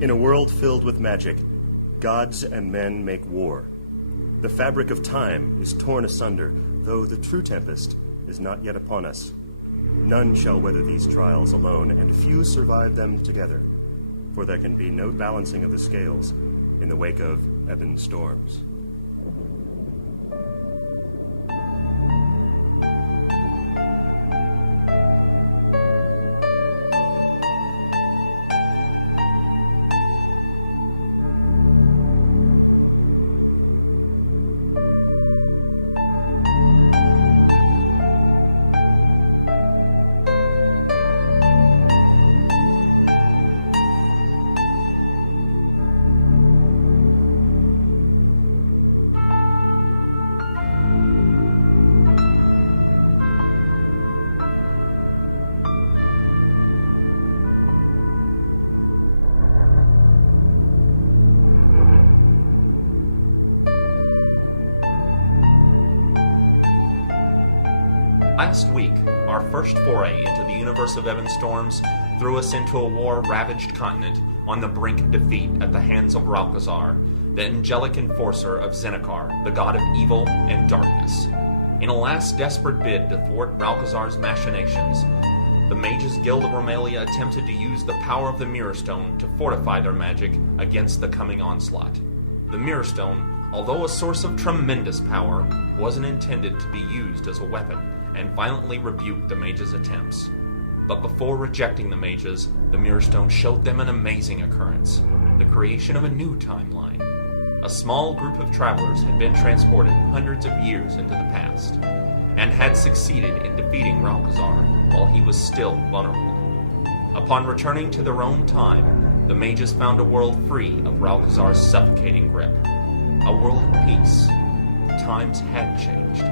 In a world filled with magic, gods and men make war. The fabric of time is torn asunder, though the true tempest is not yet upon us. None shall weather these trials alone, and few survive them together, for there can be no balancing of the scales in the wake of ebon storms. Last week, our first foray into the universe of Ebon Storms threw us into a war-ravaged continent on the brink of defeat at the hands of Ralcazar, the angelic enforcer of Zendikar, the god of evil and darkness. In a last desperate bid to thwart Ralcazar's machinations, the Mages Guild of Romelia attempted to use the power of the Mirror Stone to fortify their magic against the coming onslaught. The Mirror Stone, although a source of tremendous power, wasn't intended to be used as a weapon, and violently rebuked the mages' attempts. But before rejecting the mages, the Mirror Stone showed them an amazing occurrence, the creation of a new timeline. A small group of travelers had been transported hundreds of years into the past, and had succeeded in defeating Ralcazar while he was still vulnerable. Upon returning to their own time, the mages found a world free of Ralcazar's suffocating grip. A world at peace. Times had changed.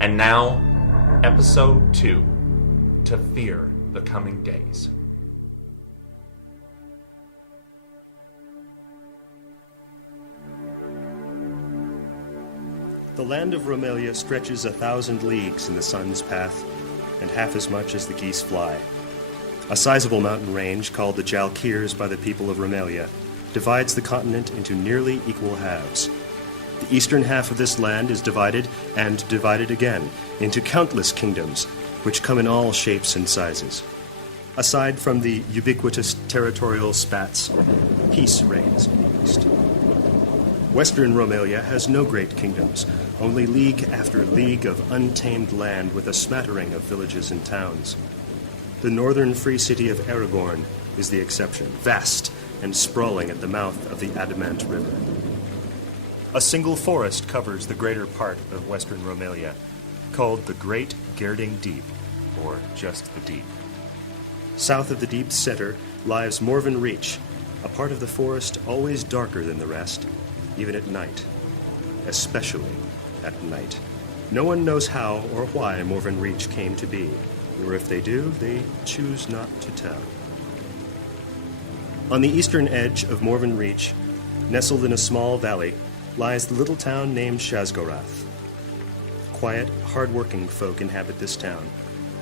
And now, Episode 2, To Fear the Coming Days. The land of Romelia stretches 1,000 leagues in the sun's path, and half as much as the geese fly. A sizable mountain range, called the Jalkirs by the people of Romelia, divides the continent into nearly equal halves. The eastern half of this land is divided, and divided again, into countless kingdoms, which come in all shapes and sizes. Aside from the ubiquitous territorial spats, peace reigns in the east. Western Romelia has no great kingdoms, only league after league of untamed land with a smattering of villages and towns. The northern free city of Aragorn is the exception, vast and sprawling at the mouth of the Adamant River. A single forest covers the greater part of western Romelia, called the Great Gerding Deep, or just the Deep. South of the Deep's center lies Morven Reach, a part of the forest always darker than the rest, even at night, especially at night. No one knows how or why Morven Reach came to be, or if they do, they choose not to tell. On the eastern edge of Morven Reach, nestled in a small valley, lies the little town named Shazgorath. Quiet, hard-working folk inhabit this town.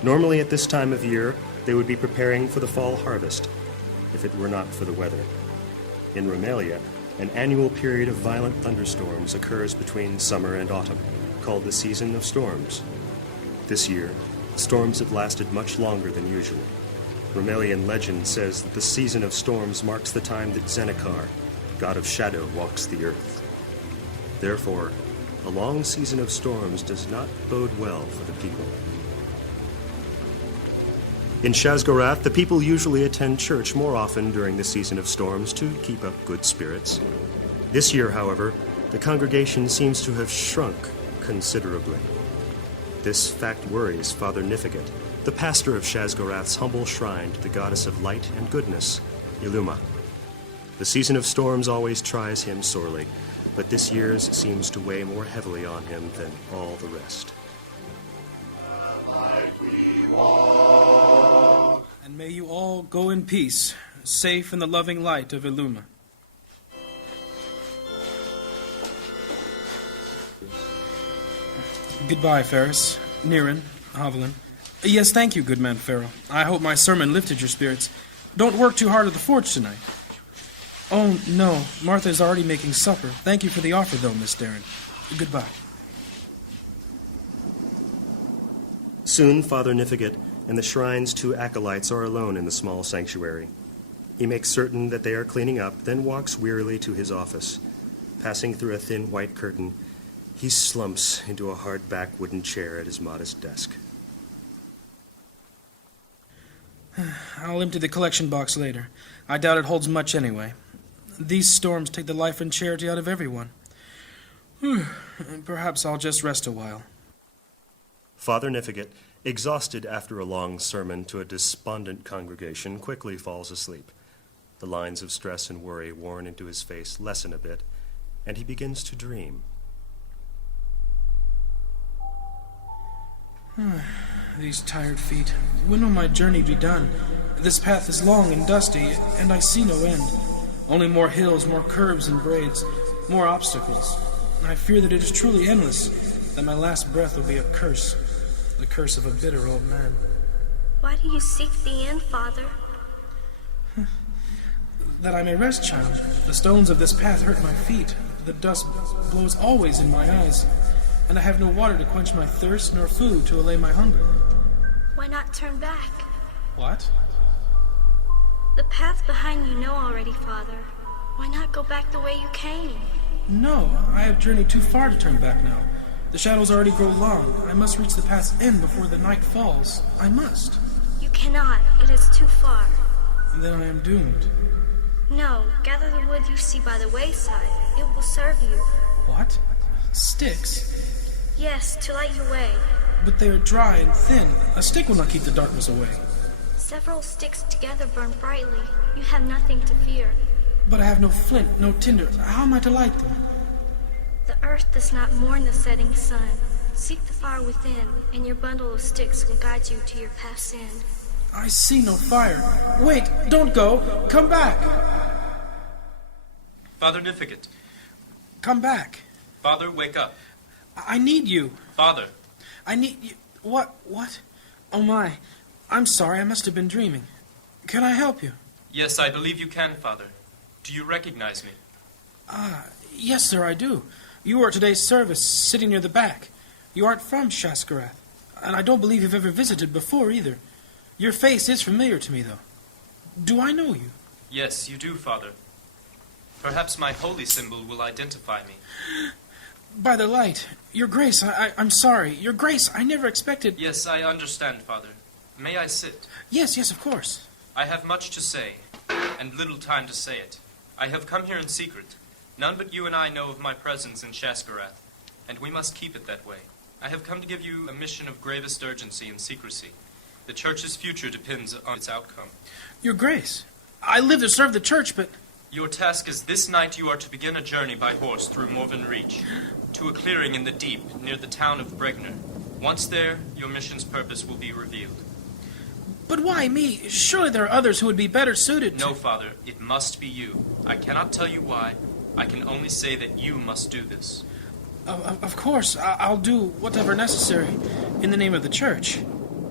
Normally at this time of year, they would be preparing for the fall harvest, if it were not for the weather. In Romelia, an annual period of violent thunderstorms occurs between summer and autumn, called the Season of Storms. This year, the storms have lasted much longer than usual. Romelian legend says that the Season of Storms marks the time that Zendikar, god of shadow, walks the earth. Therefore, a long season of storms does not bode well for the people. In Shazgorath, the people usually attend church more often during the season of storms to keep up good spirits. This year, however, the congregation seems to have shrunk considerably. This fact worries Father Nifigate, the pastor of Shazgorath's humble shrine to the goddess of light and goodness, Illuma. The season of storms always tries him sorely, but this year's seems to weigh more heavily on him than all the rest. And may you all go in peace, safe in the loving light of Illuma. Goodbye, Ferris, Niran, Hovelin. Yes, thank you, good man Pharaoh. I hope my sermon lifted your spirits. Don't work too hard at the forge tonight. Oh, no, Martha is already making supper. Thank you for the offer, though, Miss Darren. Goodbye. Soon, Father Nifigate and the shrine's 2 acolytes are alone in the small sanctuary. He makes certain that they are cleaning up, then walks wearily to his office. Passing through a thin white curtain, he slumps into a hard-backed wooden chair at his modest desk. I'll empty the collection box later. I doubt it holds much anyway. These storms take the life and charity out of everyone. Perhaps I'll just rest a while. Father Nifigate, exhausted after a long sermon to a despondent congregation, quickly falls asleep. The lines of stress and worry worn into his face lessen a bit, and he begins to dream. These tired feet. When will my journey be done? This path is long and dusty, and I see no end. Only more hills, more curves and braids, more obstacles. I fear that it is truly endless, that my last breath will be a curse, the curse of a bitter old man. Why do you seek the end, Father? That I may rest, child. The stones of this path hurt my feet. The dust blows always in my eyes, and I have no water to quench my thirst, nor food to allay my hunger. Why not turn back? What? The path behind you know already, Father. Why not go back the way you came? No, I have journeyed too far to turn back now. The shadows already grow long. I must reach the path's end before the night falls. I must. You cannot. It is too far. Then I am doomed. No, gather the wood you see by the wayside. It will serve you. What? Sticks? Yes, to light your way. But they are dry and thin. A stick will not keep the darkness away. Several sticks together burn brightly. You have nothing to fear. But I have no flint, no tinder. How am I to light them? The earth does not mourn the setting sun. Seek the fire within, and your bundle of sticks will guide you to your path's end. I see no fire. Wait, don't go. Come back. Father Nifigate. Come back. Father, wake up. I need you. Father. I need you. What? Oh my. I'm sorry, I must have been dreaming. Can I help you? Yes, I believe you can, Father. Do you recognize me? Yes, sir, I do. You were at today's service, sitting near the back. You aren't from Shaskarath, and I don't believe you've ever visited before, either. Your face is familiar to me, though. Do I know you? Yes, you do, Father. Perhaps my holy symbol will identify me. By the light. Your Grace, I'm sorry. Your Grace, I never expected... Yes, I understand, Father. May I sit? Yes, of course. I have much to say, and little time to say it. I have come here in secret. None but you and I know of my presence in Shaskarath, and we must keep it that way. I have come to give you a mission of gravest urgency and secrecy. The Church's future depends on its outcome. Your Grace, I live to serve the Church, but... Your task is this night you are to begin a journey by horse through Morven Reach, to a clearing in the deep near the town of Bregner. Once there, your mission's purpose will be revealed. But why me? Surely there are others who would be better suited to... No, Father, it must be you. I cannot tell you why. I can only say that you must do this. Of course, I'll do whatever necessary in the name of the Church.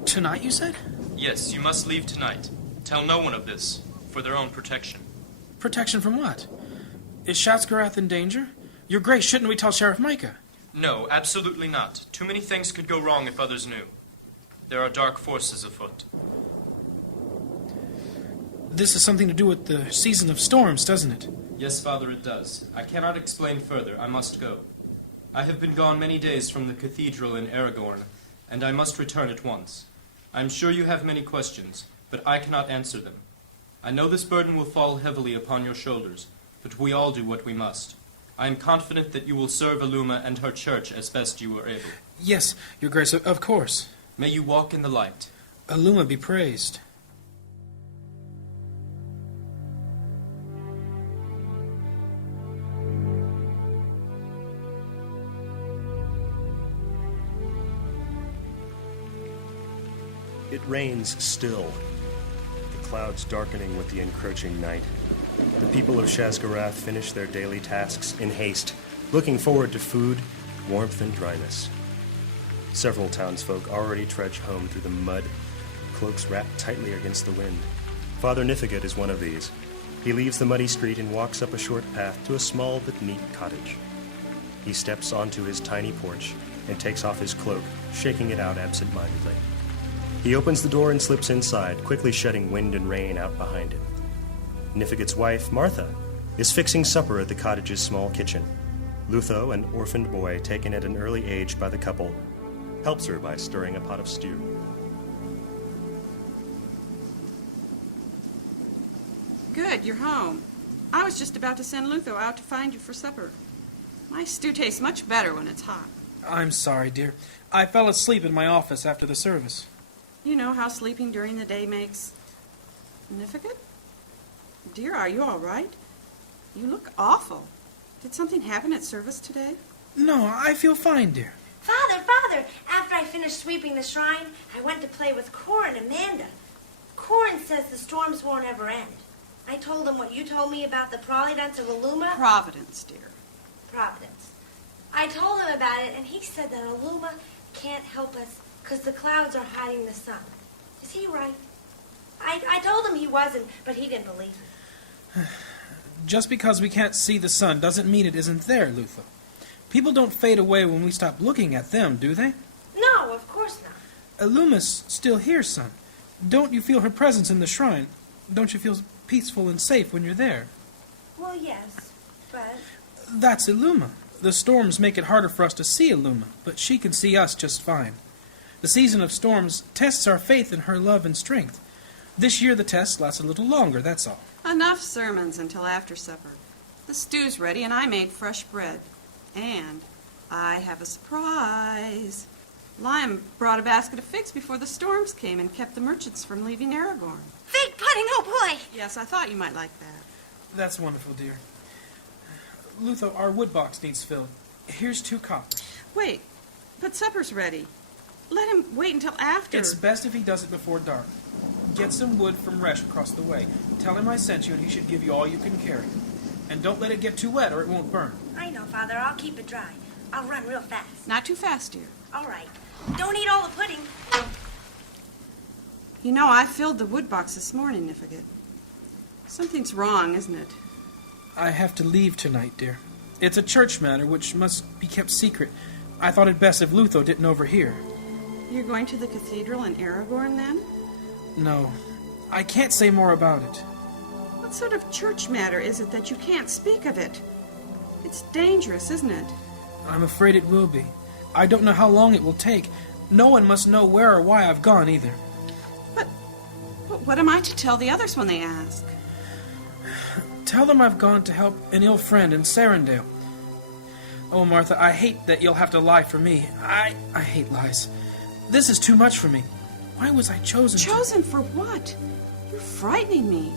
Tonight, you said? Yes, you must leave tonight. Tell no one of this, for their own protection. Protection from what? Is Shaskarath in danger? Your Grace, shouldn't we tell Sheriff Micah? No, absolutely not. Too many things could go wrong if others knew. There are dark forces afoot. This has something to do with the season of storms, doesn't it? Yes, Father, it does. I cannot explain further. I must go. I have been gone many days from the cathedral in Aragorn, and I must return at once. I am sure you have many questions, but I cannot answer them. I know this burden will fall heavily upon your shoulders, but we all do what we must. I am confident that you will serve Illuma and her church as best you are able. Yes, Your Grace, of course. May you walk in the light. Illuma be praised. It rains still, the clouds darkening with the encroaching night. The people of Shazgarath finish their daily tasks in haste, looking forward to food, warmth, and dryness. Several townsfolk already trudge home through the mud, cloaks wrapped tightly against the wind. Father Nithigat is one of these. He leaves the muddy street and walks up a short path to a small but neat cottage. He steps onto his tiny porch and takes off his cloak, shaking it out absent-mindedly. He opens the door and slips inside, quickly shutting wind and rain out behind him. Nithigat's wife, Martha, is fixing supper at the cottage's small kitchen. Lutho, an orphaned boy taken at an early age by the couple, helps her by stirring a pot of stew. Good, you're home. I was just about to send Lutho out to find you for supper. My stew tastes much better when it's hot. I'm sorry, dear. I fell asleep in my office after the service. You know how sleeping during the day makes... Significant? Dear, are you all right? You look awful. Did something happen at service today? No, I feel fine, dear. Father, after I finished sweeping the shrine, I went to play with Cor and Amanda. Corin says the storms won't ever end. I told him what you told me about the Providence of Illuma. Providence, dear. Providence. I told him about it, and he said that Illuma can't help us because the clouds are hiding the sun. Is he right? I told him he wasn't, but he didn't believe me. Just because we can't see the sun doesn't mean it isn't there, Lutho. People don't fade away when we stop looking at them, do they? No, of course not. Illuma's still here, son. Don't you feel her presence in the shrine? Don't you feel peaceful and safe when you're there? Well, yes, but... That's Illuma. The storms make it harder for us to see Illuma, but she can see us just fine. The season of storms tests our faith in her love and strength. This year the test lasts a little longer, that's all. Enough sermons until after supper. The stew's ready, and I made fresh bread. And I have a surprise. Liam brought a basket of figs before the storms came and kept the merchants from leaving Aragorn. Fig pudding, oh boy! Yes, I thought you might like that. That's wonderful, dear. Lutho, our wood box needs filled. Here's 2 coppers. Wait, but supper's ready. Let him wait until after. It's best if he does it before dark. Get some wood from Resh across the way. Tell him I sent you and he should give you all you can carry. And don't let it get too wet or it won't burn. I know, Father. I'll keep it dry. I'll run real fast. Not too fast, dear. All right. Don't eat all the pudding. You know, I filled the wood box this morning, Niffigat. Something's wrong, isn't it? I have to leave tonight, dear. It's a church matter which must be kept secret. I thought it best if Lutho didn't overhear. You're going to the cathedral in Aragorn, then? No, I can't say more about it. What sort of church matter is it that you can't speak of it? It's dangerous, isn't it? I'm afraid it will be. I don't know how long it will take. No one must know where or why I've gone, either. But what am I to tell the others when they ask? Tell them I've gone to help an ill friend in Sarendale. Oh, Martha, I hate that you'll have to lie for me. I hate lies. This is too much for me. Why was I chosen? Chosen for what? You're frightening me.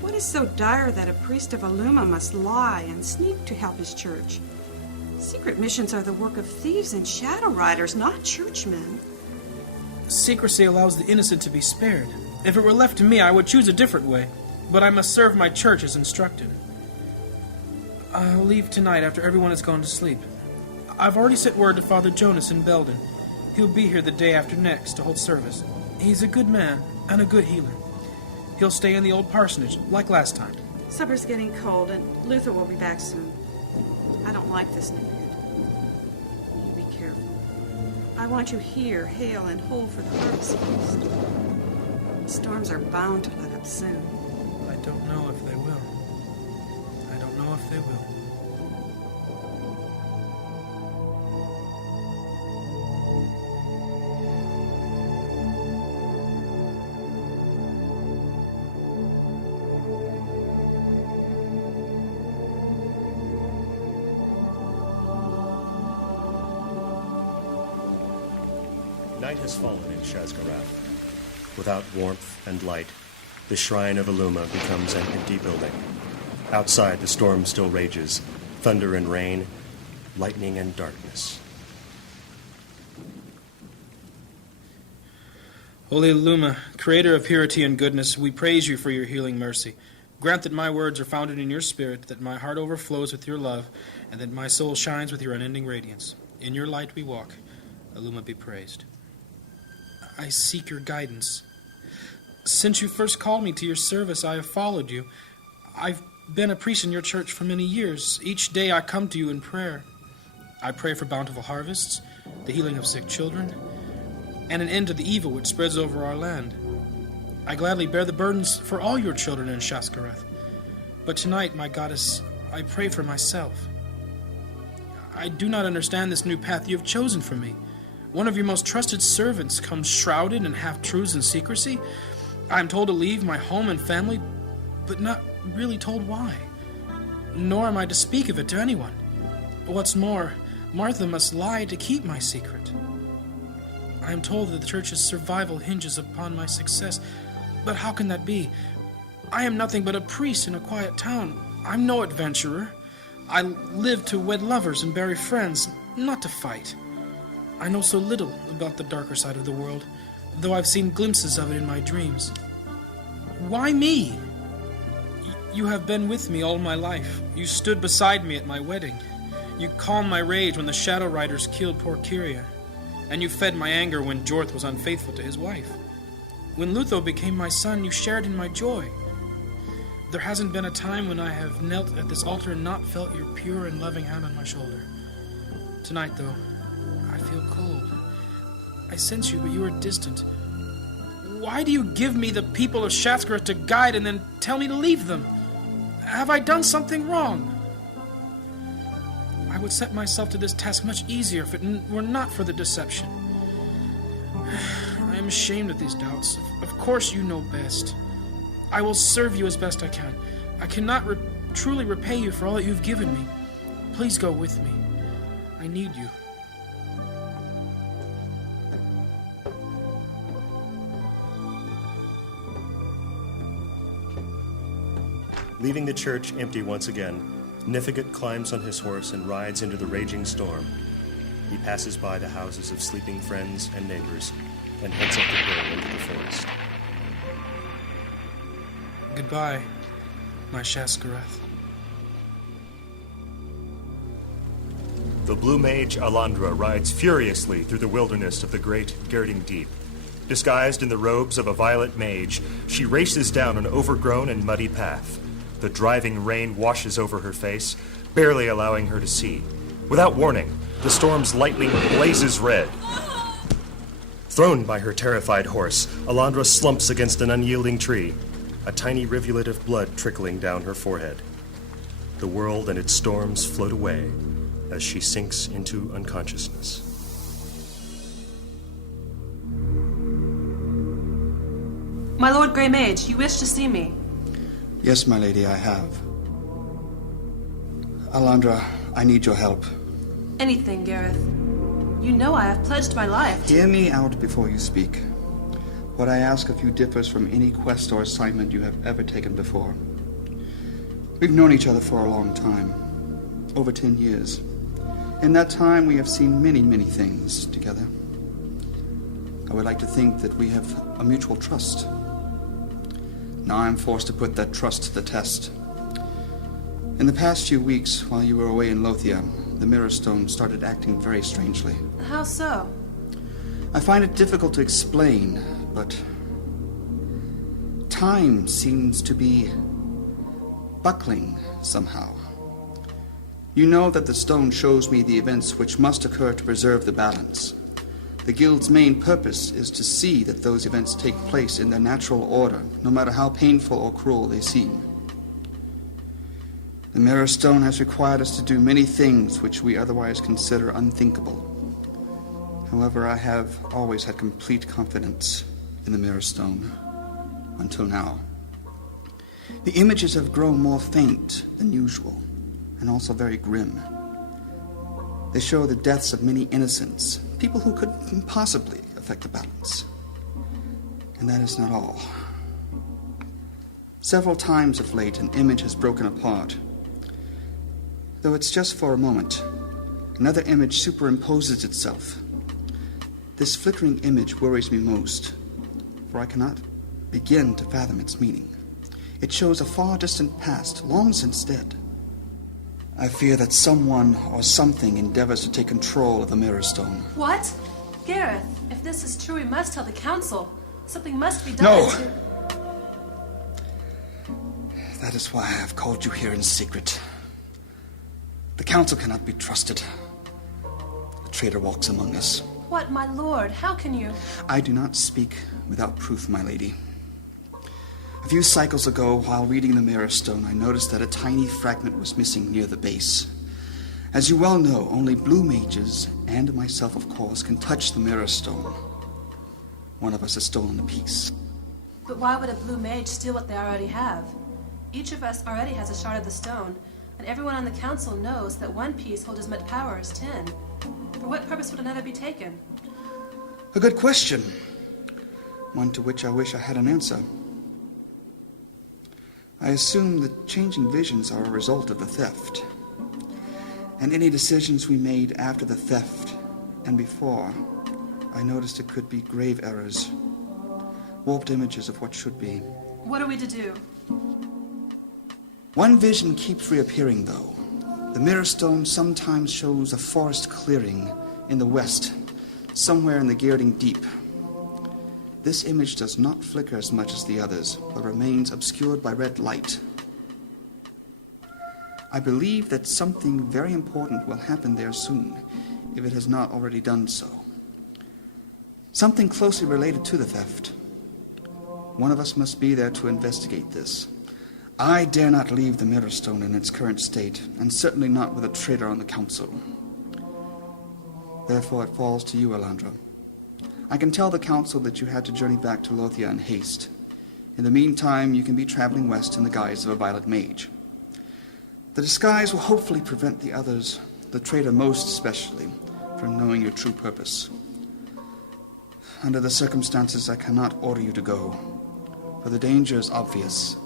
What is so dire that a priest of Illuma must lie and sneak to help his church? Secret missions are the work of thieves and ShadowRiders, not churchmen. Secrecy allows the innocent to be spared. If it were left to me, I would choose a different way. But I must serve my church as instructed. I'll leave tonight after everyone has gone to sleep. I've already sent word to Father Jonas in Belden. He'll be here the day after next to hold service. He's a good man and a good healer. He'll stay in the old parsonage, like last time. Supper's getting cold, and Luther will be back soon. I don't like this, Niffigat. You be careful. I want you here, hale and whole for the harvest feast. The storms are bound to let up soon. I don't know if they will. I don't know if they will. Night has fallen in Shazgarath. Without warmth and light, the shrine of Illuma becomes an empty building. Outside, the storm still rages, thunder and rain, lightning and darkness. Holy Illuma, creator of purity and goodness, we praise you for your healing mercy. Grant that my words are founded in your spirit, that my heart overflows with your love, and that my soul shines with your unending radiance. In your light we walk. Illuma be praised. I seek your guidance. Since you first called me to your service, I have followed you. I've been a priest in your church for many years. Each day I come to you in prayer. I pray for bountiful harvests, the healing of sick children, and an end to the evil which spreads over our land. I gladly bear the burdens for all your children in Shaskareth. But tonight, my goddess, I pray for myself. I do not understand this new path you have chosen for me. One of your most trusted servants comes shrouded in half-truths and secrecy. I am told to leave my home and family, but not really told why. Nor am I to speak of it to anyone. What's more, Martha must lie to keep my secret. I am told that the church's survival hinges upon my success, but how can that be? I am nothing but a priest in a quiet town. I'm no adventurer. I live to wed lovers and bury friends, not to fight. I know so little about the darker side of the world, though I've seen glimpses of it in my dreams. Why me? You have been with me all my life. You stood beside me at my wedding. You calmed my rage when the ShadowRiders killed poor Kyria, and you fed my anger when Jorth was unfaithful to his wife. When Lutho became my son, you shared in my joy. There hasn't been a time when I have knelt at this altar and not felt your pure and loving hand on my shoulder. Tonight, though, I feel cold. I sense you, but you are distant. Why do you give me the people of Shaskareth to guide and then tell me to leave them? Have I done something wrong? I would set myself to this task much easier if it were not for the deception. I am ashamed of these doubts. Of course you know best. I will serve you as best I can. I cannot truly repay you for all that you've given me. Please go with me. I need you. Leaving the church empty once again, Nifigate climbs on his horse and rides into the raging storm. He passes by the houses of sleeping friends and neighbors and heads up the hill into the forest. Goodbye, my Shaskareth. The blue mage Allandra rides furiously through the wilderness of the great girding deep. Disguised in the robes of a violet mage, she races down an overgrown and muddy path. The driving rain washes over her face, barely allowing her to see. Without warning, the storm's lightning blazes red. Thrown by her terrified horse, Allandra slumps against an unyielding tree, a tiny rivulet of blood trickling down her forehead. The world and its storms float away as she sinks into unconsciousness. My Lord Grey Mage, you wish to see me? Yes, my lady, I have. Allandra, I need your help. Anything, Gareth. You know I have pledged my life. Hear me out before you speak. What I ask of you differs from any quest or assignment you have ever taken before. We've known each other for a long time, over 10 years. In that time, we have seen many, many things together. I would like to think that we have a mutual trust. Now I'm forced to put that trust to the test. In the past few weeks, while you were away in Lothia, the Mirror Stone started acting very strangely. How so? I find it difficult to explain, but time seems to be buckling somehow. You know that the stone shows me the events which must occur to preserve the balance. The Guild's main purpose is to see that those events take place in their natural order, no matter how painful or cruel they seem. The Mirror Stone has required us to do many things which we otherwise consider unthinkable. However, I have always had complete confidence in the Mirror Stone, until now. The images have grown more faint than usual, and also very grim. They show the deaths of many innocents, people who could possibly affect the balance. And that is not all. Several times of late, an image has broken apart. Though it's just for a moment, another image superimposes itself. This flickering image worries me most, for I cannot begin to fathom its meaning. It shows a far distant past, long since dead. I fear that someone or something endeavors to take control of the Mirror Stone. What? Gareth, if this is true, we must tell the council. Something must be done No. to... That is why I have called you here in secret. The council cannot be trusted. A traitor walks among us. What, my lord? How can you... I do not speak without proof, my lady. A few cycles ago, while reading the Mirror Stone, I noticed that a tiny fragment was missing near the base. As you well know, only blue mages, and myself of course, can touch the Mirror Stone. One of us has stolen a piece. But why would a blue mage steal what they already have? Each of us already has a shard of the stone, and everyone on the council knows that one piece holds as much power as 10. For what purpose would another be taken? A good question. One to which I wish I had an answer. I assume that changing visions are a result of the theft. And any decisions we made after the theft and before, I noticed it could be grave errors. Warped images of what should be. What are we to do? One vision keeps reappearing, though. The Mirror Stone sometimes shows a forest clearing in the west, somewhere in the Gyrin Deep. This image does not flicker as much as the others, but remains obscured by red light. I believe that something very important will happen there soon, if it has not already done so. Something closely related to the theft. One of us must be there to investigate this. I dare not leave the Mirror Stone in its current state, and certainly not with a traitor on the council. Therefore it falls to you, Allandra. I can tell the council that you had to journey back to Lothia in haste. In the meantime, you can be traveling west in the guise of a violet mage. The disguise will hopefully prevent the others, the traitor most especially, from knowing your true purpose. Under the circumstances, I cannot order you to go, for the danger is obvious,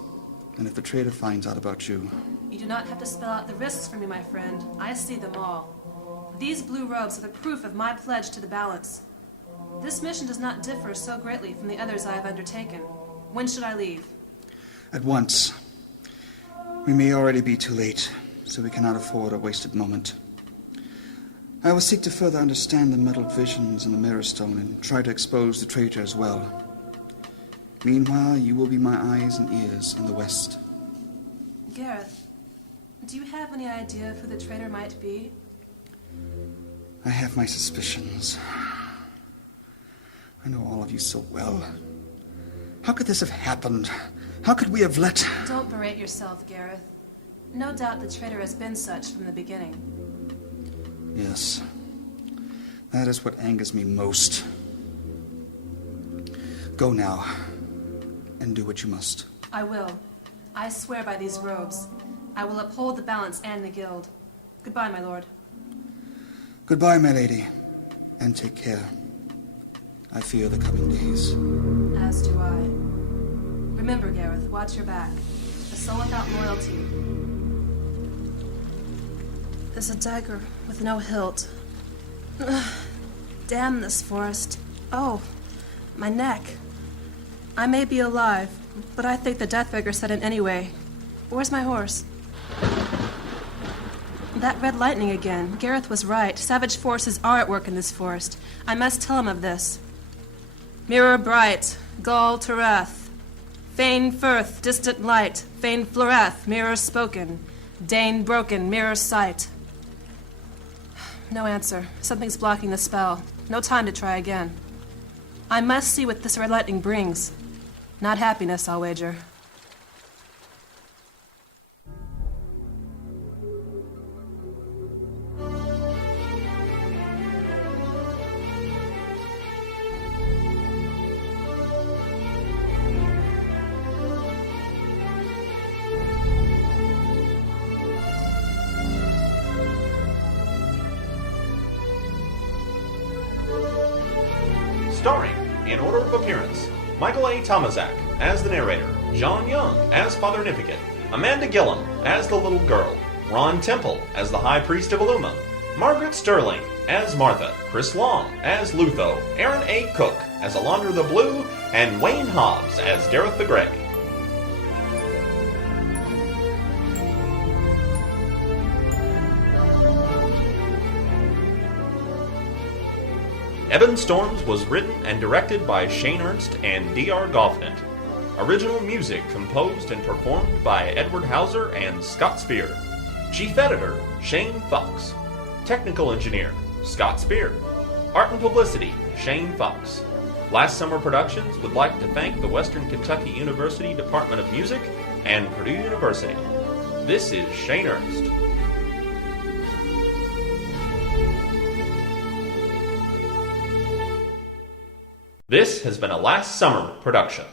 and if the traitor finds out about you... You do not have to spell out the risks for me, my friend. I see them all. These blue robes are the proof of my pledge to the balance. This mission does not differ so greatly from the others I have undertaken. When should I leave? At once. We may already be too late, so we cannot afford a wasted moment. I will seek to further understand the meddled visions in the Mirror Stone and try to expose the traitor as well. Meanwhile, you will be my eyes and ears in the west. Gareth, do you have any idea who the traitor might be? I have my suspicions. I know all of you so well. How could this have happened? How could we have let... Don't berate yourself, Gareth. No doubt the traitor has been such from the beginning. Yes. That is what angers me most. Go now, and do what you must. I will. I swear by these robes. I will uphold the balance and the guild. Goodbye, my lord. Goodbye, my lady, and take care. I fear the coming days. As do I. Remember, Gareth, watch your back. A soul without loyalty. There's a dagger with no hilt. Ugh. Damn this forest. Oh, my neck. I may be alive, but I think the Deathbreaker said it anyway. Where's my horse? That red lightning again. Gareth was right. Savage forces are at work in this forest. I must tell him of this. Mirror bright, gall to wrath. Fane firth, distant light. Fane floreth, mirror spoken. Dane broken, mirror sight. No answer. Something's blocking the spell. No time to try again. I must see what this red lightning brings. Not happiness, I'll wager. Starring, in order of appearance, Michael A. Tomazic as the narrator, John Young as Father Nifficat, Amanda Gillum as the little girl, Ron Temple as the High Priest of Illuma, Margaret Sterling as Martha, Chris Long as Lutho, Erin A. Koch as Allandra the Blue, and Wayne Hobbs as Gareth the Gray. Evan Storms was written and directed by Shane Ernst and Darrell Goffinet. Original music composed and performed by Edward Hauser and Scott Spear. Chief Editor, Shane Fox. Technical Engineer, Scott Spear. Art and Publicity, Shane Fox. Last Summer Productions would like to thank the Western Kentucky University Department of Music and Purdue University. This is Shane Ernst. This has been a Last Summer production.